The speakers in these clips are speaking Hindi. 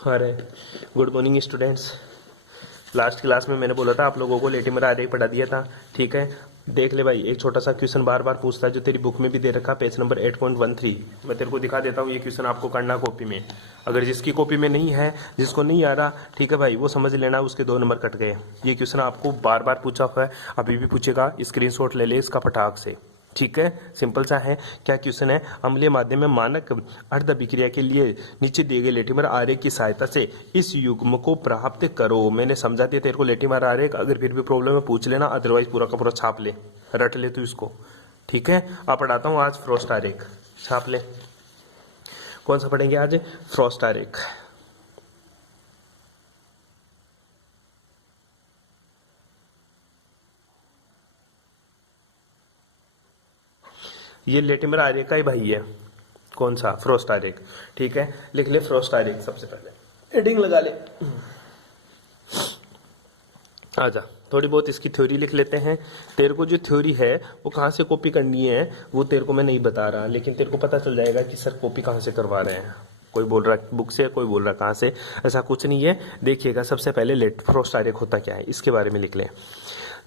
अरे good morning students. Last class में मैंने बोला था आप लोगों को लेटिमर आरेख पढ़ा दिया था, ठीक है। देख ले भाई, एक छोटा सा क्वेश्चन बार बार पूछता है जो तेरी बुक में भी दे रखा, पेज नंबर 8.13। मैं तेरे को दिखा देता हूँ, ये क्वेश्चन आपको करना कॉपी में। अगर जिसकी कॉपी में नहीं है, जिसको नहीं आ रहा, ठीक है भाई, वो समझ लेना, उसके 2 नंबर कट गए। ये क्वेश्चन आपको बार बार पूछा हुआ है, अभी भी पूछेगा, स्क्रीनशॉट ले ले इसका फटाक से, ठीक है। सिंपल सा है। क्या क्वेश्चन है? अम्लीय माध्यम में मानक अर्ध अभिक्रिया के लिए नीचे दिए गए लेटिमर आरेख की सहायता से इस युग्म को प्राप्त करो। मैंने समझा दिया तेरे को लेटिमर आरेख, अगर फिर भी प्रॉब्लम है पूछ लेना, अदरवाइज पूरा का पूरा छाप ले, रट ले तू इसको, ठीक है। आप पढ़ाता हूँ आज फ्रॉस्ट आरेख, छाप ले। कौन सा पढ़ेंगे आज? फ्रॉस्ट आरेख। ये लेटिमर आरेख का ही भाई है। कौन सा? फ्रॉस्ट आरेख, ठीक है। लिख ले फ्रॉस्ट आरेख, सबसे पहले हेडिंग लगा ले। आजा, थोड़ी बहुत इसकी थ्योरी लिख लेते हैं। तेरे को जो थ्योरी है वो कहाँ से कॉपी करनी है वो तेरे को मैं नहीं बता रहा, लेकिन तेरे को पता चल जाएगा कि सर कॉपी कहाँ से करवा रहे हैं। कोई बोल रहा है बुक से, कोई बोल रहा कहाँ से, ऐसा कुछ नहीं है। देखिएगा, सबसे पहले फ्रॉस्ट आरेख होता क्या है इसके बारे में लिख लें।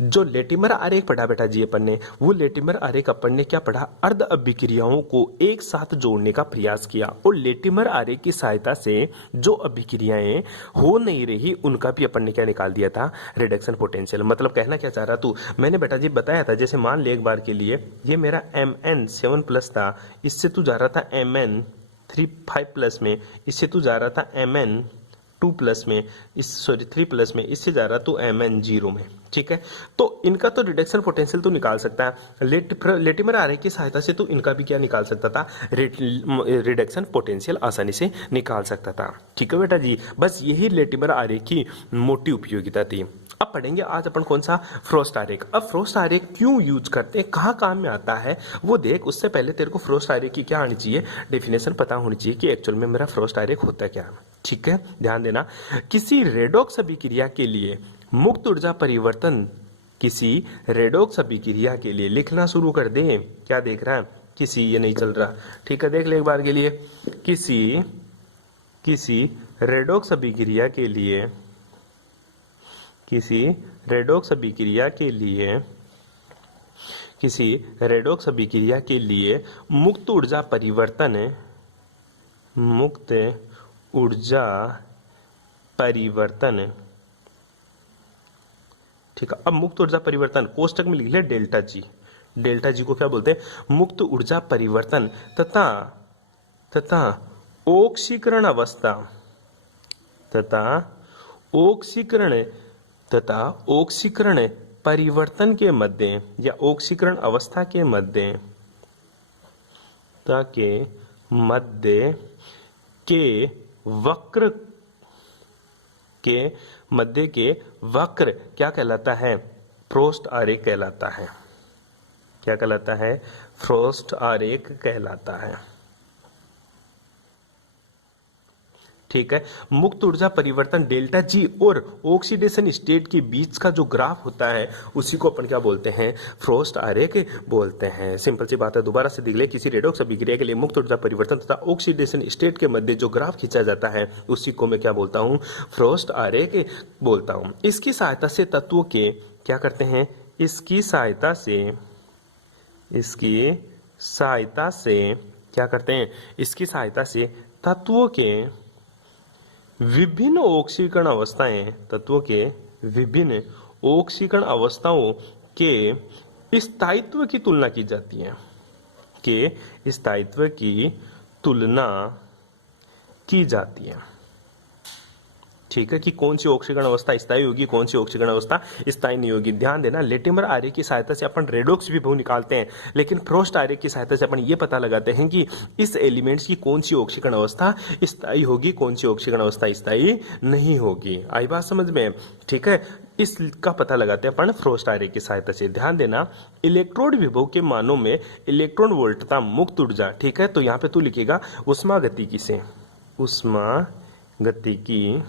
जो लेटिमर आरेख पढ़ा बेटा जी अपन ने, वो लेटिमर आरेख अपन ने क्या पढ़ा? अर्ध अभिक्रियाओं को एक साथ जोड़ने का प्रयास किया, और लेटिमर आरेख की सहायता से जो अभिक्रियाएं हो नहीं रही उनका भी अपन ने क्या निकाल दिया था? Reduction potential. मतलब कहना क्या चाह रहा तू? मैंने बेटा जी बताया था, जैसे मान ले एक बार के लिए ये मेरा Mn7+ था, इससे तू जा रहा था Mn3 5+ में, इससे तू जा रहा था Mn2+ में, इस 3+ में, इससे जा रहा तू Mn0 में, ठीक है। तो इनका तो रिडक्शन पोटेंशियल तो निकाल सकता है। लेटिमर आरेख की सहायता से तो इनका भी क्या निकाल सकता था? रिडक्शन पोटेंशियल आसानी से निकाल सकता था, ठीक है बेटा जी। बस यही लेटिमर आरेख की मोटी उपयोगिता थी। अब पढ़ेंगे आज अपन कौन सा? फ्रॉस्ट आरेख। अब फ्रॉस्ट आरेख क्यों यूज करते हैं, कहाँ काम में आता है वो देख। उससे पहले तेरे को फ्रॉस्ट आरेख की क्या आनी चाहिए? डेफिनेशन पता होनी चाहिए कि एक्चुअल में मेरा फ्रॉस्ट आरेख होता क्या है, ठीक है। ध्यान देना, किसी रेडॉक्स अभिक्रिया के लिए मुक्त ऊर्जा परिवर्तन, किसी रेडॉक्स अभिक्रिया के लिए, लिखना शुरू कर दे। क्या देख रहा है? किसी, ये नहीं चल रहा, ठीक है। देख ले एक बार के लिए, किसी रेडॉक्स अभिक्रिया के लिए, किसी रेडॉक्स अभिक्रिया के लिए, किसी रेडॉक्स अभिक्रिया के लिए मुक्त ऊर्जा परिवर्तन, मुक्त ऊर्जा परिवर्तन, ठीक है। अब मुक्त ऊर्जा परिवर्तन कोष्टक में लिख ले डेल्टा जी। डेल्टा जी को क्या बोलते हैं? मुक्त ऊर्जा परिवर्तन तथा ऑक्सीकरण अवस्था, तथा ऑक्सीकरण परिवर्तन के मध्य, या ऑक्सीकरण अवस्था के मध्य के वक्र के मध्य के वक्र क्या कहलाता है? फ्रॉस्ट आरेख कहलाता है। क्या कहलाता है? फ्रॉस्ट आरेख कहलाता है, ठीक है। मुक्त ऊर्जा परिवर्तन डेल्टा जी और ऑक्सीडेशन स्टेट के बीच का जो ग्राफ होता है उसी को अपन क्या बोलते हैं? फ्रॉस्ट आरेख बोलते हैं। सिंपल सी बात है, दोबारा से देख ले। किसी रेडॉक्स अभिक्रिया के लिए मुक्त ऊर्जा परिवर्तन तथा ऑक्सीडेशन स्टेट के मध्य जो ग्राफ खींचा जाता है उसी को मैं क्या बोलता हूँ? फ्रॉस्ट आरेख बोलता हूँ। इसकी सहायता से तत्वों के क्या करते हैं? इसकी सहायता से क्या करते हैं? इसकी सहायता से तत्वों के विभिन्न ऑक्सीकरण अवस्थाएं, तत्वों के विभिन्न ऑक्सीकरण अवस्थाओं के स्थायित्व की तुलना की जाती है, के स्थायित्व की तुलना की जाती है, ठीक है। कि कौन सी ऑक्सीकरण अवस्था स्थायी होगी, कौन सी ऑक्सीकरण अवस्था स्थायी नहीं होगी। ध्यान देना, लेटिमर आरेख की सहायता से अपन रेडॉक्स विभव निकालते हैं, लेकिन फ्रॉस्ट आरेख की सहायता से अपन ये पता लगाते हैं कि इस एलिमेंट्स की कौन सी ऑक्सीकरण अवस्था स्थायी होगी, कौन सी ऑक्सीकरण अवस्था स्थायी नहीं होगी। आई बात समझ में? ठीक है, इसका पता लगाते हैं अपन फ्रॉस्ट आरेख की सहायता से। ध्यान देना, इलेक्ट्रोड विभव के मानों में इलेक्ट्रॉन वोल्ट तथा मुक्त ऊर्जा, ठीक है। तो यहाँ पे तू लिखेगा उष्मागतिकी से, उष्मागतिकी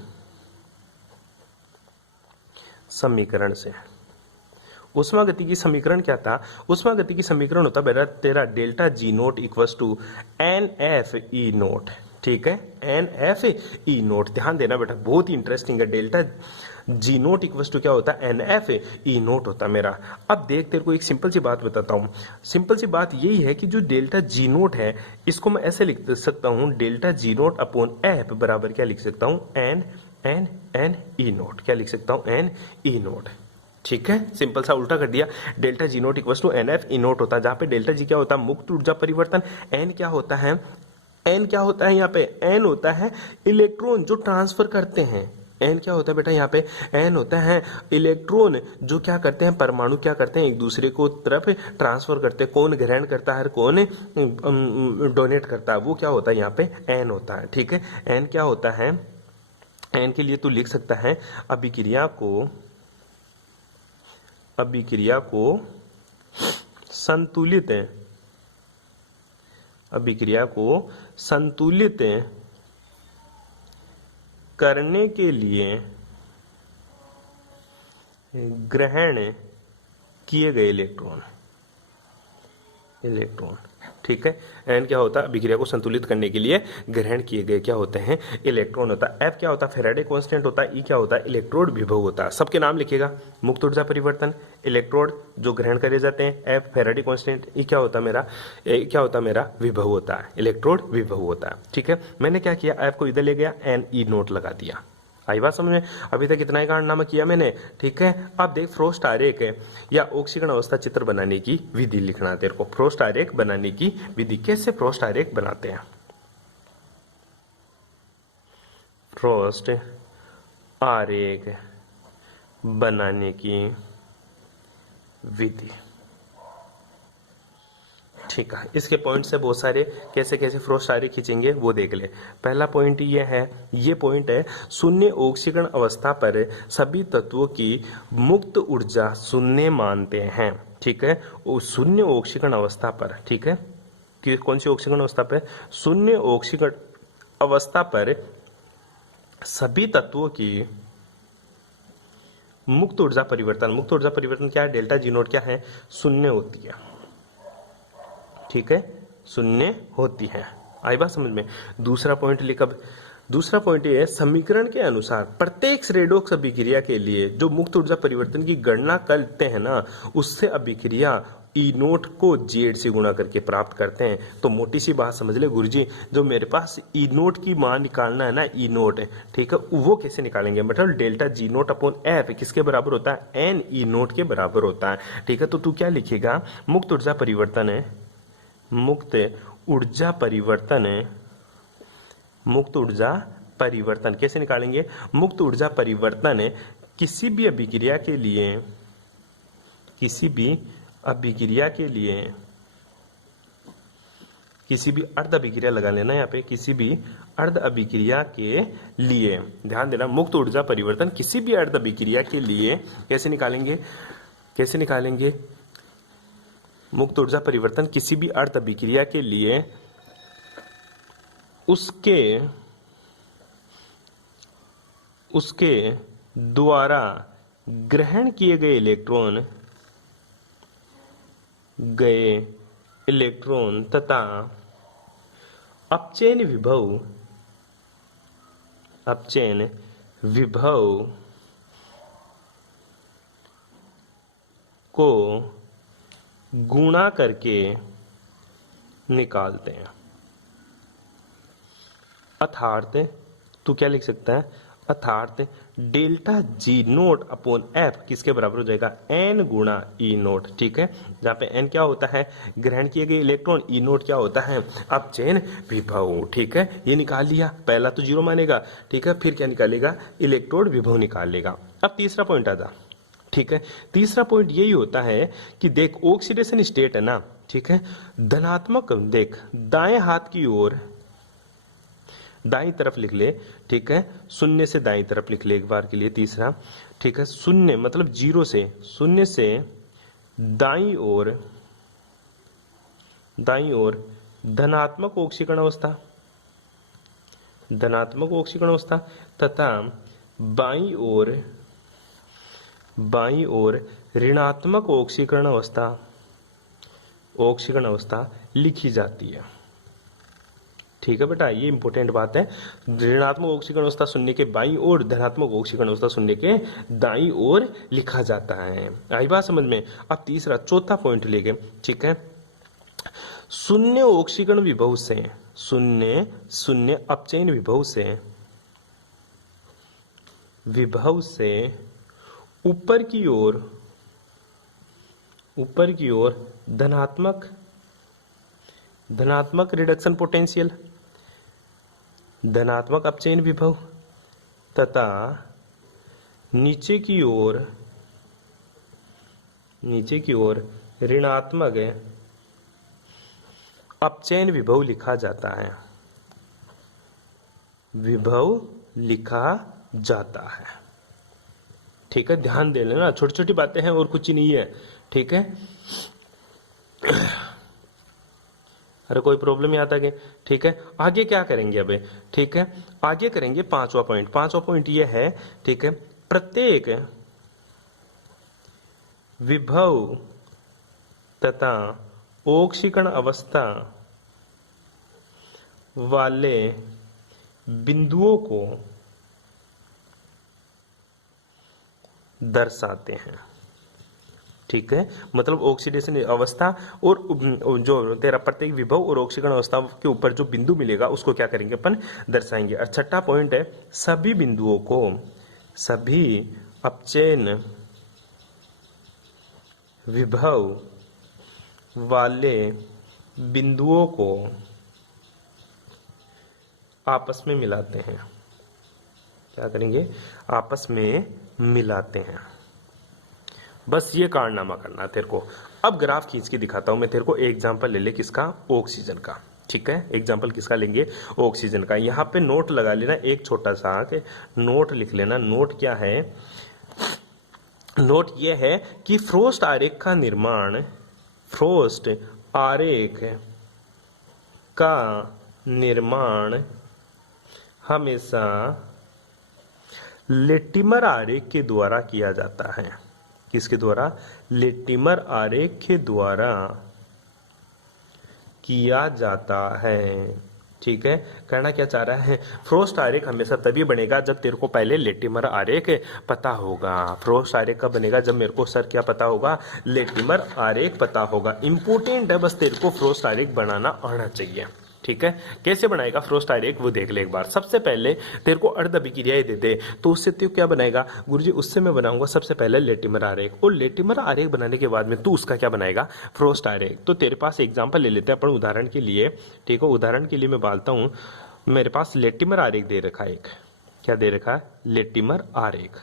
समीकरण से। उष्मागतिकी समीकरण क्या था? उष्मागतिकी समीकरण होता बेटा तेरा delta G naught equals to NFE naught, ठीक है, एन एफ ई नोट। ध्यान देना बेटा, बहुत ही इंटरेस्टिंग है। Delta G naught equal to क्या होता है, एन एफ ई नोट होता है मेरा। अब देख तेरे को एक सिंपल सी बात बताता हूँ। सिंपल सी बात यही है कि जो डेल्टा जी नोट है इसको मैं ऐसे लिख सकता हूँ, delta G naught upon F बराबर क्या लिख सकता हूँ, N N N E naught. क्या लिख सकता हूँ, एन ई नोट। ठीक है, सिंपल सा उल्टा कर दिया। Delta G naught equal to N F E naught होता है, जहां पे डेल्टा जी क्या होता है, मुक्त ऊर्जा परिवर्तन। एन क्या होता है, एन क्या होता है यहाँ पे, एन होता है इलेक्ट्रॉन जो ट्रांसफर करते हैं। एन क्या होता है बेटा यहाँ पे, एन होता है इलेक्ट्रॉन जो क्या करते हैं, परमाणु क्या करते हैं, एक दूसरे को तरफ ट्रांसफर करते हैं। कौन ग्रहण करता है, कौन डोनेट करता है, वो क्या होता है यहाँ पे, एन होता है। ठीक है, एन क्या होता है, एन के लिए तू लिख सकता है अभिक्रिया को संतुलित, अभिक्रिया को संतुलित करने के लिए ग्रहण किए गए इलेक्ट्रॉन। ठीक है, एन क्या होता है, अभिक्रिया को संतुलित करने के लिए ग्रहण किए गए क्या होते हैं, इलेक्ट्रॉन होता है। एफ क्या होता है, फेराडे कांस्टेंट होता है। ई क्या होता है, इलेक्ट्रोड विभव होता है। सबके नाम लिखिएगा, मुक्त ऊर्जा परिवर्तन, इलेक्ट्रोड जो ग्रहण करे जाते हैं, एफ फेराडे कांस्टेंट, ई क्या होता है मेरा, क्या होता है मेरा, विभव होता है, इलेक्ट्रोड विभव होता है। ठीक है, मैंने क्या किया, एफ को इधर ले गया, एन ई नोट लगा दिया। आई बात समझ में, अभी तक इतना ही कारनामा किया मैंने। ठीक है, अब देख फ्रोस्ट आरेख या ऑक्सीकरण अवस्था चित्र बनाने की विधि लिखना है तेरे को। फ्रोस्ट आरेख बनाने की विधि, कैसे फ्रोस्ट आरेख बनाते हैं, फ्रोस्ट आरेख बनाने की विधि। ठीक है, इसके पॉइंट से बहुत सारे, कैसे कैसे फ्रोस्ट आरेख खींचेंगे वो देख ले। पहला पॉइंट ये है, ये पॉइंट है, शून्य ऑक्सीकरण अवस्था पर सभी तत्वों की मुक्त ऊर्जा शून्य मानते हैं। ठीक है, शून्य ऑक्सीकरण अवस्था पर, ठीक है, कि कौन सी ऑक्सीकरण अवस्था पर, शून्य ऑक्सीकरण अवस्था पर सभी तत्वों की मुक्त ऊर्जा परिवर्तन, मुक्त ऊर्जा परिवर्तन क्या है, डेल्टा जी नोट क्या है, शून्य होती है। ठीक है, शून्य होती है। आई बात समझ में। दूसरा पॉइंट लिखा, दूसरा पॉइंट ये है, समीकरण के अनुसार प्रत्येक रेडॉक्स अभिक्रिया के लिए जो मुक्त ऊर्जा परिवर्तन की गणना करते हैं ना, उससे अभिक्रिया ई नोट को जेड से गुणा करके प्राप्त करते हैं। तो मोटी सी बात समझ ले गुरुजी, जो मेरे पास ई नोट की मान निकालना है ना, ई नोट, ठीक है, वो कैसे निकालेंगे, मतलब delta G naught upon F किसके बराबर होता है, एन ई नोट के बराबर होता है। ठीक है, तो तू क्या लिखेगा, मुक्त ऊर्जा परिवर्तन है, मुक्त ऊर्जा परिवर्तन, मुक्त ऊर्जा परिवर्तन कैसे निकालेंगे, मुक्त ऊर्जा परिवर्तन किसी भी अभिक्रिया के लिए, किसी भी अभिक्रिया के लिए, किसी भी अर्ध अभिक्रिया लगा लेना यहाँ पे, किसी भी अर्ध अभिक्रिया के लिए, ध्यान देना, मुक्त ऊर्जा परिवर्तन किसी भी अर्ध अभिक्रिया के लिए कैसे निकालेंगे, कैसे निकालेंगे, मुक्त ऊर्जा परिवर्तन किसी भी अर्ध अभिक्रिया के लिए उसके द्वारा ग्रहण किए गए इलेक्ट्रॉन तथा अपचयन विभव को गुणा करके निकालते हैं। अर्थात तू क्या लिख सकता है, अर्थात delta G naught upon F किसके बराबर हो जाएगा, एन गुणा ई नोट। ठीक है, जहां पे एन क्या होता है, ग्रहण किए गए इलेक्ट्रॉन, ई नोट क्या होता है, अपचयन विभव। ठीक है, ये निकाल लिया, पहला तो जीरो मानेगा। ठीक है, फिर क्या निकालेगा, इलेक्ट्रोड विभव निकाल लेगा। अब तीसरा पॉइंट आता, ठीक है, तीसरा पॉइंट यही होता है कि देख ऑक्सीडेशन स्टेट है ना, ठीक है, धनात्मक, देख दाएं हाथ की ओर दाईं तरफ लिख ले। ठीक है, शून्य से दाईं तरफ लिख ले एक बार के लिए। तीसरा, ठीक है, शून्य मतलब जीरो से, शून्य से दाईं ओर धनात्मक ऑक्सीकरण अवस्था, धनात्मक ऑक्सीकरण अवस्था तथा बाईं ओर ऋणात्मक ऑक्सीकरण अवस्था लिखी जाती है। ठीक है बेटा, ये इंपॉर्टेंट बात है। ऋणात्मक ऑक्सीकरण अवस्था शून्य के बाईं ओर, धनात्मक ऑक्सीकरण अवस्था शून्य के दाईं ओर लिखा जाता है। आई बात समझ में। अब तीसरा चौथा पॉइंट लेके, ठीक है, शून्य ऑक्सीकरण विभव से, शून्य अपचयन विभव से ऊपर की ओर धनात्मक रिडक्शन पोटेंशियल, धनात्मक अपचयन विभव तथा नीचे की ओर ऋणात्मक अपचयन विभव लिखा जाता है। ठीक है, ध्यान दे लेना, छोटी छोटी बातें हैं और कुछ ही नहीं है। ठीक है, अरे कोई प्रॉब्लम यहाँ तक है। ठीक है, आगे क्या करेंगे अब? ठीक है, आगे करेंगे पांचवा पॉइंट ये है, ठीक है, प्रत्येक विभव तथा ऑक्सीकरण अवस्था वाले बिंदुओं को दर्शाते हैं। ठीक है, मतलब ऑक्सीडेशन अवस्था और जो तेरा प्रत्येक विभव और ऑक्सीकरण अवस्था के ऊपर जो बिंदु मिलेगा उसको क्या करेंगे अपन? दर्शाएंगे। और छठा पॉइंट है, सभी बिंदुओं को, सभी अपचयन विभव वाले बिंदुओं को आपस में मिलाते हैं। क्या करेंगे? आपस में मिलाते हैं। बस ये कारनामा करना तेरे को। अब ग्राफ खींच के दिखाता हूं मैं तेरे को। एग्जांपल ले ले, किसका? ऑक्सीजन का। ठीक है, एग्जांपल किसका लेंगे? ऑक्सीजन का। यहाँ पे नोट लगा लेना, एक छोटा सा नोट लिख लेना। नोट क्या है? नोट ये है कि फ्रोस्ट आरेख का निर्माण, फ्रोस्ट आरेख का निर्माण हमेशा लेटिमर आरेख के द्वारा किया जाता है। किसके द्वारा? लेटिमर आरेख के द्वारा किया जाता है। ठीक है, कहना क्या चाह रहा है? फ्रोस्ट आरेख हमेशा तभी बनेगा जब तेरे को पहले लेटिमर आरेख पता होगा। फ्रोस्ट आरेख कब बनेगा? जब मेरे को सर क्या पता होगा? लेटिमर आरेख पता होगा। इंपॉर्टेंट है, बस तेरे को फ्रोस्ट आरेख बनाना आना चाहिए। ठीक है, कैसे बनाएगा फ्रोस्ट आरेख वो देख ले एक बार। सबसे पहले तेरे को अर्ध अभिक्रियाएं दे दे तो उससे तू क्या बनाएगा? गुरुजी उससे मैं बनाऊंगा सबसे पहले लेटिमर आरेख, और लेटिमर आरेख बनाने के बाद में तू उसका क्या बनाएगा? फ्रोस्ट आरेख। तो तेरे पास एग्जांपल ले लेते हैं अपन उदाहरण के लिए। ठीक है, उदाहरण के लिए मैं बालता हूं। मेरे पास लेटिमर आरेख दे रखा है एक। क्या दे रखा है? लेटिमर आरेख।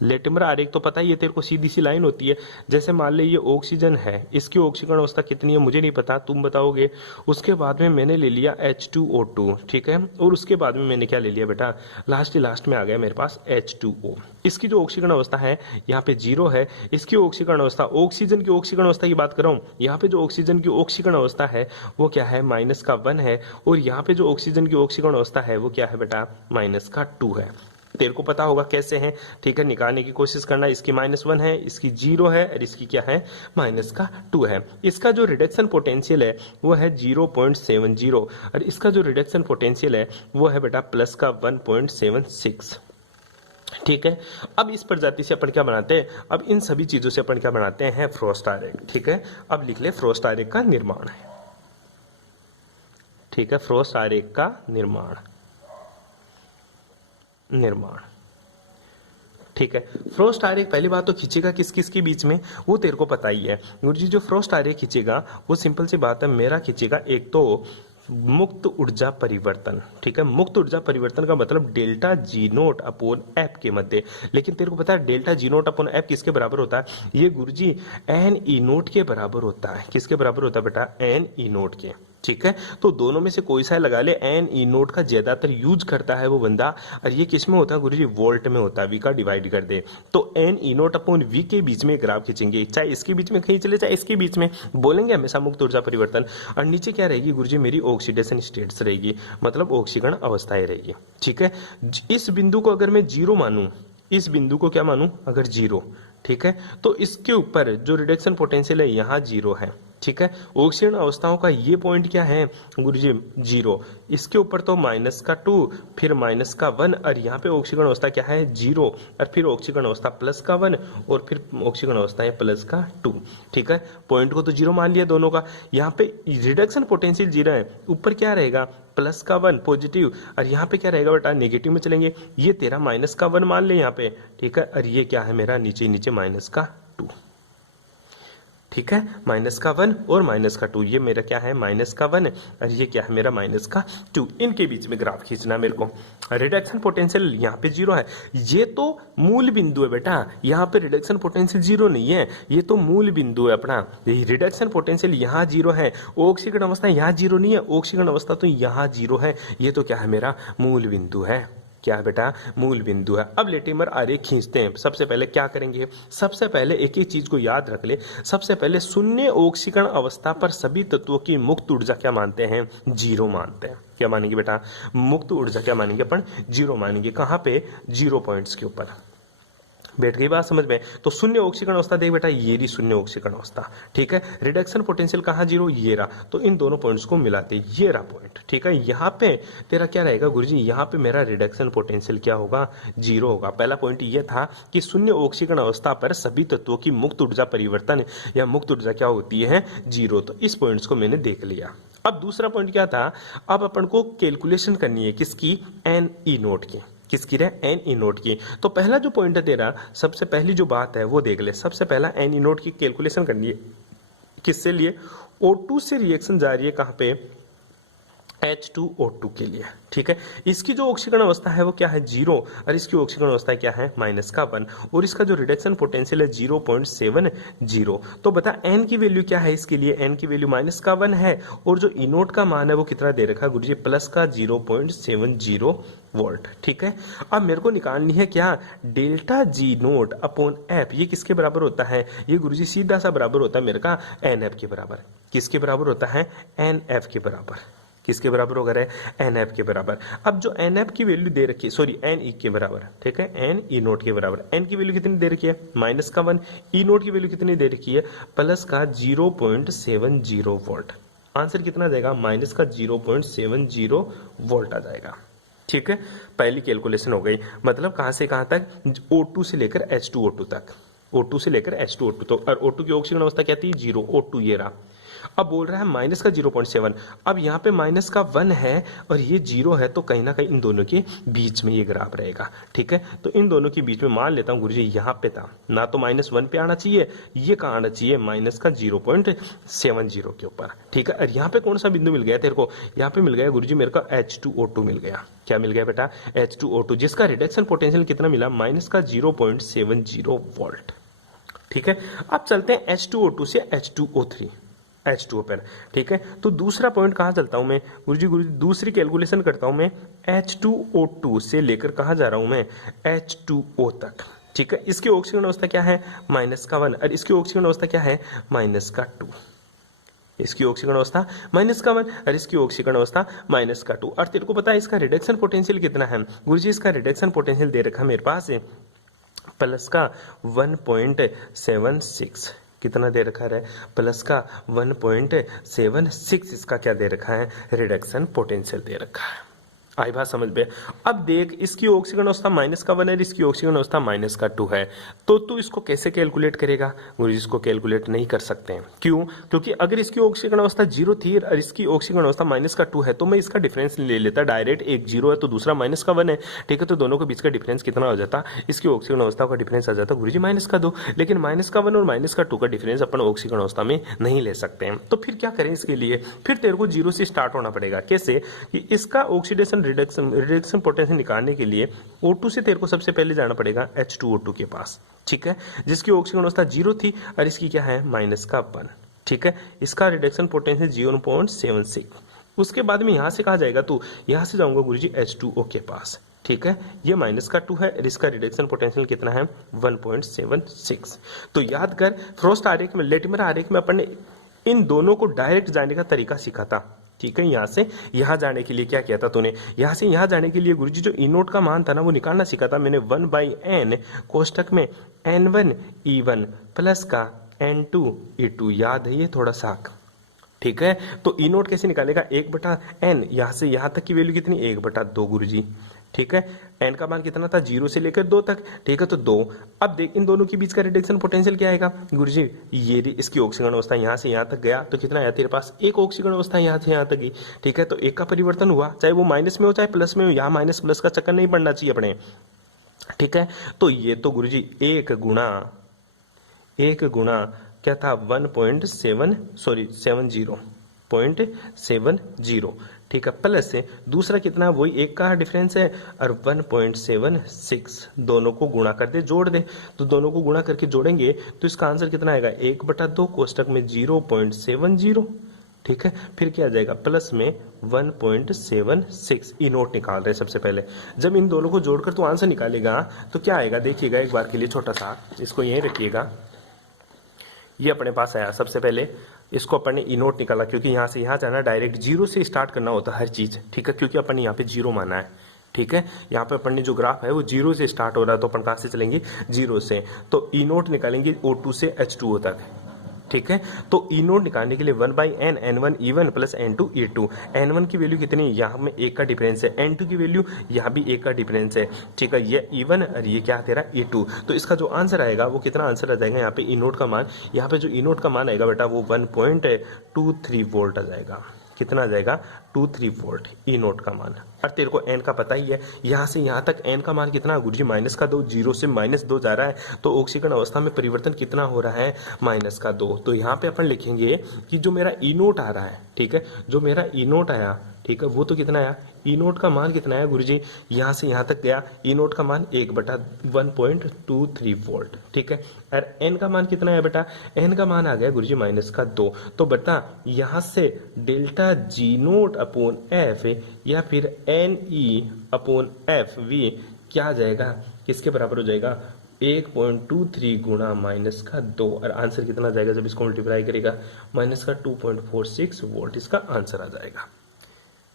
लेटिमर आरेख तो पता ही है तेरे को, सीधी सी लाइन होती है। जैसे मान ले ये ऑक्सीजन है, इसकी ऑक्सीकरण अवस्था कितनी है मुझे नहीं पता, तुम बताओगे। उसके बाद में मैंने ले लिया H2O2, ठीक है, और उसके बाद में मैंने क्या ले लिया बेटा? लास्ट में आ गया मेरे पास H2O। इसकी जो ऑक्सीकरण अवस्था है यहाँ पे 0 है। इसकी ऑक्सीकरण अवस्था, ऑक्सीजन की ऑक्सीकरण अवस्था की बात कर रहा हूँ, यहाँ पे जो ऑक्सीजन की ऑक्सीकरण अवस्था है वो क्या है? -1 है। और यहाँ पे जो ऑक्सीजन की ऑक्सीकरण अवस्था है वो क्या है बेटा? -2 है। तेरे को पता होगा कैसे हैं। ठीक है, निकालने की कोशिश करना। इसकी -1 है, इसकी 0 है, और इसकी क्या है? -2 है। इसका जो रिडक्शन पोटेंशियल है वो है 0.70, और इसका जो रिडक्शन पोटेंशियल है वो है बेटा +1.76। ठीक है, अब इस प्रजाति से अपन क्या बनाते हैं? अब इन सभी चीजों से अपन क्या बनाते हैं? फ्रोस्ट आरेख। ठीक है, अब लिख ले फ्रोस्ट आरेख का निर्माण है। ठीक है, फ्रोस्ट आरेख का निर्माण। ठीक है, फ्रोस्ट आरेख पहली बात तो खींचेगा किस किस के बीच में वो तेरे को पता ही है। गुरुजी जो फ्रोस्ट आरेख खींचेगा वो सिंपल सी बात है, मेरा खींचेगा एक तो मुक्त ऊर्जा परिवर्तन। ठीक है, मुक्त ऊर्जा परिवर्तन का मतलब डेल्टा G0/F के मध्य। लेकिन तेरे को पता है डेल्टा G0/F किसके बराबर होता है? ये गुरुजी NE0 के बराबर होता है। किसके बराबर होता है बेटा? NE0 के। ठीक है, तो दोनों में से कोई सा लगा ले। NE0 का ज्यादातर यूज करता है वो बंदा, और ये किस में होता है गुरुजी? वोल्ट में होता है। V का डिवाइड कर दे तो NE0/V के बीच में ग्राफ खींचेंगे, चाहे इसके बीच में खींच ले चाहे इसके बीच में, बोलेंगे हमेशा मुक्त ऊर्जा परिवर्तन। और नीचे क्या रहेगी गुरुजी? मेरी ऑक्सीडेशन स्टेट्स रहेगी, मतलब ऑक्सीकरण अवस्थाएं रहेगी। ठीक है, इस बिंदु को अगर मैं 0 मानूं, इस बिंदु को क्या मानूं? अगर 0, ठीक है, तो इसके ऊपर जो रिडक्शन पोटेंशियल है यहाँ 0 है। ठीक है। ऑक्सीजन अवस्थाओं का ये पॉइंट क्या है गुरुजी 0, इसके ऊपर तो -2 फिर -1 और यहाँ पे ऑक्सीजन अवस्था क्या है 0 और फिर ऑक्सीजन अवस्था +1 और फिर ऑक्सीजन अवस्था है +2। ठीक है, पॉइंट को तो 0 मान लिया दोनों का। यहाँ पे रिडक्शन पोटेंशियल 0 है, ऊपर क्या रहेगा +1 पॉजिटिव और यहाँ पे क्या रहेगा बेटा नेगेटिव में चलेंगे। ये तेरा -1 मान ले यहाँ पे, ठीक है, और ये क्या है मेरा नीचे नीचे -2। ठीक है, -1 और -2, ये मेरा क्या है -1 और ये क्या है मेरा -2। इनके बीच में ग्राफ खींचना मेरे को। रिडक्शन पोटेंशियल यहाँ पे 0 है, ये तो मूल बिंदु है बेटा, यहाँ पे रिडक्शन पोटेंशियल 0 नहीं है, ये तो मूल बिंदु है अपना। रिडक्शन पोटेंशियल यहाँ 0 है, ऑक्सीजन अवस्था यहाँ 0 नहीं है, ऑक्सीजन अवस्था तो यहाँ 0 है, ये तो क्या है मेरा मूल बिंदु है। क्या है बेटा मूल बिंदु है। अब लेटिमर आरेख खींचते हैं। सबसे पहले क्या करेंगे, सबसे पहले एक एक चीज को याद रख ले। सबसे पहले शून्य ऑक्सीकरण अवस्था पर सभी तत्वों की मुक्त ऊर्जा क्या मानते हैं 0 मानते हैं। क्या मानेंगे बेटा मुक्त ऊर्जा क्या मानेंगे अपन 0 मानेंगे। कहां पे 0 पॉइंट्स के ऊपर। बैठ गई बात समझ में। तो शून्य ऑक्सीकरण अवस्था देख बेटा, ये रही शून्य ऑक्सीकरण अवस्था, ठीक है। रिडक्शन पोटेंशियल कहाँ 0, ये रहा, तो इन दोनों पॉइंट्स को मिलाते ये रहा पॉइंट, ठीक है। यहाँ पे तेरा क्या रहेगा गुरुजी, यहाँ पे मेरा रिडक्शन पोटेंशियल क्या होगा 0 होगा। पहला पॉइंट ये था कि शून्य ऑक्सीकरण अवस्था पर सभी तत्वों की मुक्त ऊर्जा परिवर्तन या मुक्त ऊर्जा क्या होती है 0, तो इस पॉइंट्स को मैंने देख लिया। अब दूसरा पॉइंट क्या था, अब अपन को कैलकुलेशन करनी है किसकी NE नोट की, किसकी रे NE नोट की। तो पहला जो पॉइंट है तेरा, सबसे पहली जो बात है वो देख ले। सबसे पहला NE नोट की कैलकुलेशन करनी है, किससे लिए O2 से रिएक्शन जा रही है कहां पे H2O2 के लिए, ठीक है। इसकी जो ऑक्सीकरण अवस्था है वो क्या है 0 और इसकी ऑक्सीकरण अवस्था क्या है -1 और इसका जो रिडक्शन पोटेंशियल है 0.70। तो बता n की वैल्यू क्या है इसके लिए, n की वैल्यू -1 है और जो E नोट का मान है वो कितना दे रखा है गुरुजी प्लस का 0.70 वोल्ट, ठीक है। अब मेरे को निकालनी है क्या delta G naught upon F, ये किसके बराबर होता है, ये गुरुजी सीधा सा बराबर होता है मेरे का NF के बराबर। किसके बराबर होता है NF के बराबर, किसके बराबर होगा रे NF के बराबर। अब जो NF की वैल्यू दे रखी है, सॉरी NE के बराबर, ठीक है, NE नोट के बराबर। N की वैल्यू कितनी दे रखी है -1, E नोट की वैल्यू कितनी दे रखी है प्लस का 0.70 वोल्ट। आंसर कितना जाएगा -0.70 वोल्ट आ जाएगा, ठीक है। पहली कैलकुलेशन हो गई, मतलब कहां से कहां तक O2 से लेकर H2O2 तक, O2 से लेकर H2O2 तो, और O2 की ऑक्सीजन अवस्था क्या थी 0, O2 ये रहा। अब बोल रहा है -0.7, अब यहाँ पे -1 है और ये 0 है, तो कहीं ना कहीं इन दोनों के बीच में ये ग्राफ रहेगा, ठीक है। तो इन दोनों के बीच में मान लेता हूँ गुरुजी यहाँ पे था ना, तो -1 पे आना चाहिए, ये कहाँ आना चाहिए -0.70 के ऊपर, ठीक है। और यहाँ पे कौन सा बिंदु मिल गया तेरे को, यहाँ पे मिल गया गुरुजी मेरे को H2O2 मिल गया। क्या मिल गया बेटा H2O2, जिसका रिडक्शन पोटेंशियल कितना मिला -0.70 वोल्ट, ठीक है। अब चलते हैं H2O2 से H2O3 H2O पर, ठीक है। तो दूसरा पॉइंट कहाँ चलता हूं मैं गुरुजी, दूसरी कैलकुलेशन करता हूं मैं H2O2 से लेकर कहाँ जा रहा हूं मैं H2O तक, ठीक है। इसकी ऑक्सीजन अवस्था क्या है -1 और इसकी ऑक्सीजन अवस्था क्या है -2। इसकी ऑक्सीजन अवस्था -1 और इसकी ऑक्सीजन अवस्था -2। और तेरे को पता है इसका रिडक्शन पोटेंशियल कितना है गुरुजी, इसका रिडक्शन पोटेंशियल दे रखा है मेरे पास है प्लस का 1.76, कितना दे रखा है प्लस का 1.76, इसका क्या दे रखा है रिडक्शन पोटेंशियल दे रखा है। आई बात समझ में। अब देख इसकी ऑक्सीजन अवस्था -1 है, इसकी ऑक्सीजन अवस्था -2 है, तो तू इसको कैसे कैलकुलेट करेगा गुरुजी, इसको कैलकुलेट नहीं कर सकते हैं। क्यों, क्योंकि अगर इसकी ऑक्सीजन अवस्था 0 थी और इसकी ऑक्सीजन अवस्था -2 है, तो मैं इसका डिफरेंस ले लेता डायरेक्ट, एक 0 है तो दूसरा -1 है, ठीक है। तो दोनों के बीच का डिफरेंस कितना हो जाता, इसकी ऑक्सीजन अवस्था का डिफरेंस आ जाता गुरुजी -2, लेकिन -1 और -2 का डिफरेंस अपन ऑक्सीजन अवस्था में नहीं ले सकते हैं। तो फिर क्या करें इसके लिए, फिर तेरे को 0 से स्टार्ट होना पड़ेगा। कैसे कि इसका ऑक्सीडेशन रिडक्शन पोटेंशियल निकालने के लिए O2 से तेरे को सबसे पहले जाना पड़ेगा H2O2 के पास, ठीक है, जिसकी ऑक्सीजन अवस्था 0 थी और इसकी क्या है -1, ठीक है। इसका रिडक्शन पोटेंशियल 0.76। उसके बाद में यहां से कहा जाएगा, तू यहां से जाऊंगा गुरुजी H2O के पास, ठीक है। ये -2 है और इसका रिडक्शन पोटेंशियल कितना है 1.76। तो याद कर फ्रोस्ट आरेख में, लेटिमर आरेख में अपन ने इन दोनों को डायरेक्ट जाने का तरीका सीखा था, ठीक है। यहाँ से यहाँ जाने के लिए क्या किया था तूने, यहाँ से यहाँ जाने के लिए गुरुजी जो E नोट का मान था ना वो निकालना सीखा था मैंने। 1/n कोष्टक में N1 E1 प्लस का N2E2 याद है ये थोड़ा सा, ठीक है। तो ई नोट कैसे निकालेगा, 1/n, यहां से यहां तक की वैल्यू कितनी 1/2 गुरुजी, ठीक है। एन का मान कितना था 0 से लेकर 2 तक, ठीक है, तो 2। अब देख इन दोनों के बीच का रिडक्शन पोटेंशियल क्या आएगा गुरुजी, ये इसकी ऑक्सीकरण अवस्था यहां से यहां तक गया तो कितना आया तेरे पास, एक ऑक्सीकरण अवस्था यहां से यहां तक गई, ठीक है। तो एक का परिवर्तन हुआ, चाहे वो माइनस में हो चाहे प्लस में हो, यहाँ माइनस प्लस का चक्कर नहीं पड़ना चाहिए अपने, ठीक है। तो ये तो गुरुजी एक गुणा क्या था 70.70, ठीक है, प्लस से दूसरा कितना, वही एक का डिफरेंस है और 1.76, दोनों को गुणा कर दे, जोड़ दे, तो दोनों को गुणा करके जोड़ेंगे तो इसका आंसर कितना आएगा 1/2 कोष्टक में 0.70, ठीक है। फिर क्या आ जाएगा प्लस में 1.76, ई नोट निकाल रहे हैं सबसे पहले। जब इन दोनों को जोड़कर तो आंसर निकालेगा तो क्या आएगा, देखिएगा एक बार के लिए छोटा सा, इसको यहीं रखिएगा। ये अपने पास आया, सबसे पहले इसको अपन ने ई नोट निकाला, क्योंकि यहाँ से यहाँ जाना डायरेक्ट 0 से स्टार्ट करना होता है हर चीज, ठीक है, क्योंकि अपन ने यहाँ पे 0 माना है, ठीक है। यहाँ पे अपन ने जो ग्राफ है वो 0 से स्टार्ट हो रहा है, तो अपन कहाँ से चलेंगे 0 से, तो ई नोट निकालेंगे O2 से H2O तक, ठीक है। तो ई नोट निकालने के लिए 1/n N1E1 plus N2E2, N1 की वैल्यू कितनी, यहाँ में 1 का डिफरेंस है, N2 की वैल्यू यहाँ भी 1 का डिफरेंस है, ठीक है। ये E1 और ये क्या तेरा E2, तो इसका जो आंसर आएगा वो कितना आंसर आ जाएगा, यहाँ पे ई नोट का मान, यहाँ पे जो ई नोट का मान आएगा बेटा वो 1.23 वोल्ट आ जाएगा, कितना आ जाएगा 23 वोल्ट ई नोट का मान। और तेरे को एन का पता ही है, यहाँ से यहाँ तक एन का मान कितना गुरुजी -2, 0 से -2 जा रहा है, तो ऑक्सीकरण अवस्था में परिवर्तन कितना हो रहा है -2। तो यहाँ पे अपन लिखेंगे कि जो मेरा ई नोट आ रहा है, ठीक है, जो मेरा ई नोट आया, ठीक है, वो तो कितना आया, ई नोट का मान कितना है गुरुजी, यहाँ से यहाँ तक गया, ई नोट का मान 1/1.23 वोल्ट, ठीक है। और एन का मान कितना है बेटा, एन का मान आ गया गुरुजी -2। तो बेटा यहाँ से delta G naught upon F या फिर N E upon F V क्या आ जाएगा, किसके बराबर हो जाएगा 1.23 गुणा -2, और आंसर कितना जाएगा जब इसको मल्टीप्लाई करेगा -2.46 वोल्ट, इसका आंसर आ जाएगा।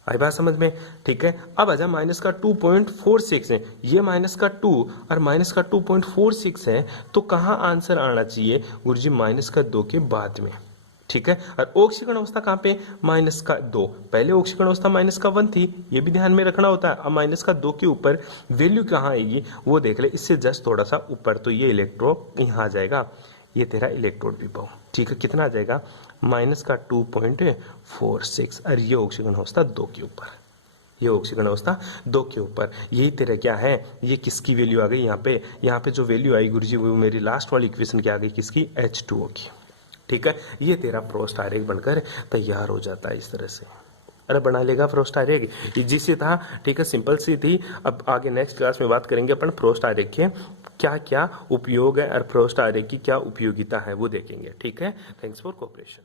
आई बात समझ में, ठीक है। अब आजा -2.46 है, ये -2 और -2.46 है, तो कहाँ आंसर आना चाहिए गुरुजी -2 के बाद में, ठीक है। और ऑक्सीकरण अवस्था कहाँ पे -2, पहले ऑक्सीकरण अवस्था -1 थी, ये भी ध्यान में रखना होता है। अब -2 के ऊपर वैल्यू कहाँ आएगी वो देख ले, इससे जस्ट थोड़ा सा ऊपर, तो ये इलेक्ट्रोड यहाँ आ जाएगा, ये तेरा इलेक्ट्रोड विभव, ठीक है, कितना आ जाएगा -2.46, और ये ऑक्सीकरण अवस्था 2 के ऊपर, ये ऑक्सीकरण अवस्था 2 के ऊपर, यही तेरा क्या है, ये किसकी वैल्यू आ गई यहाँ पे जो वैल्यू आई गुरुजी वो मेरी लास्ट वाली इक्वेशन क्या आ गई, किसकी H2O की, ठीक है। ये तेरा फ्रोस्ट आरेख बनकर तैयार हो जाता है इस तरह से, अरे बना लेगा फ्रोस्ट आरेख, इजी से था, ठीक है, सिंपल सी थी। अब आगे नेक्स्ट क्लास में बात करेंगे अपन फ्रोस्ट आरेख के क्या क्या उपयोग है और फ्रोस्ट आरेख की क्या उपयोगिता है वो देखेंगे, ठीक है। Thanks for cooperation.